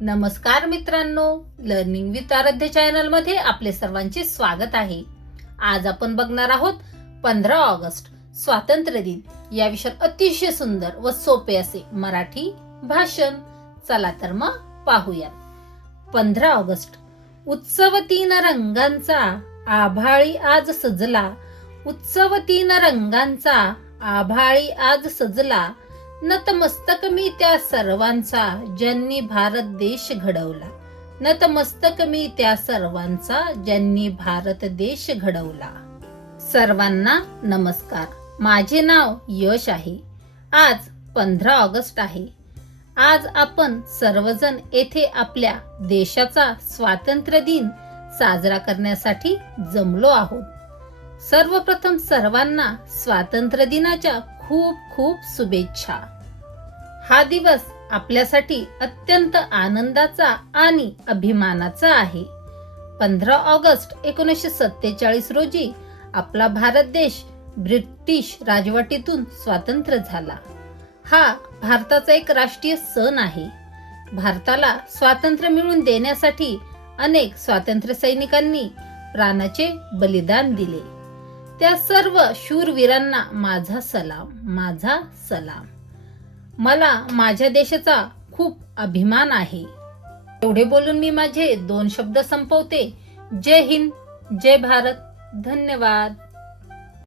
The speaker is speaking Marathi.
नमस्कार मित्रांनो, लर्निंग विथ आराध्य चॅनल मध्ये आपले सर्वांचे स्वागत आहे. आज आपण बघणार आहोत 15 ऑगस्ट स्वातंत्र्य दिन या विषयावर अतिशय सुंदर व सोपे असे मराठी भाषण. चला तर मग पाहूया. 15 ऑगस्ट उत्सव तीन रंगांचा आभाळी आज सजला. उत्सव तीन रंगांचा आभाळी आज सजला. नतमस्तक मी त्या सर्वांचा ज्यांनी भारत देश घडवला. नतमस्तक मी त्या सर्वांचा ज्यांनी भारत देश घडवला. सर्वांना नमस्कार. माझे नाव यश आहे. आज 15 ऑगस्ट आहे. आज आपण सर्वजण येथे आपल्या देशाचा स्वातंत्र्य दिन साजरा करण्यासाठी जमलो आहोत. सर्वप्रथम सर्वांना स्वातंत्र्य दिनाच्या खूप खूप शुभेच्छा. हा दिवस आपल्यासाठी अत्यंत आनंदाचा आणि अभिमानाचा आहे. 15 ऑगस्ट 1947 रोजी आपला भारत देश ब्रिटिश राजवटीतून स्वतंत्र झाला. हा भारताचा एक राष्ट्रीय सण आहे. भारताला स्वातंत्र्य मिळवून देण्यासाठी अनेक स्वातंत्र्य सैनिकांनी प्राणाचे बलिदान दिले. त्या सर्व शूरवीरांना माझा सलाम, माझा सलाम. मला माझ्या देशाचा खूप अभिमान आहे. एवढे बोलून मी माझे 2 शब्द संपवते. जय हिंद, जय भारत. धन्यवाद.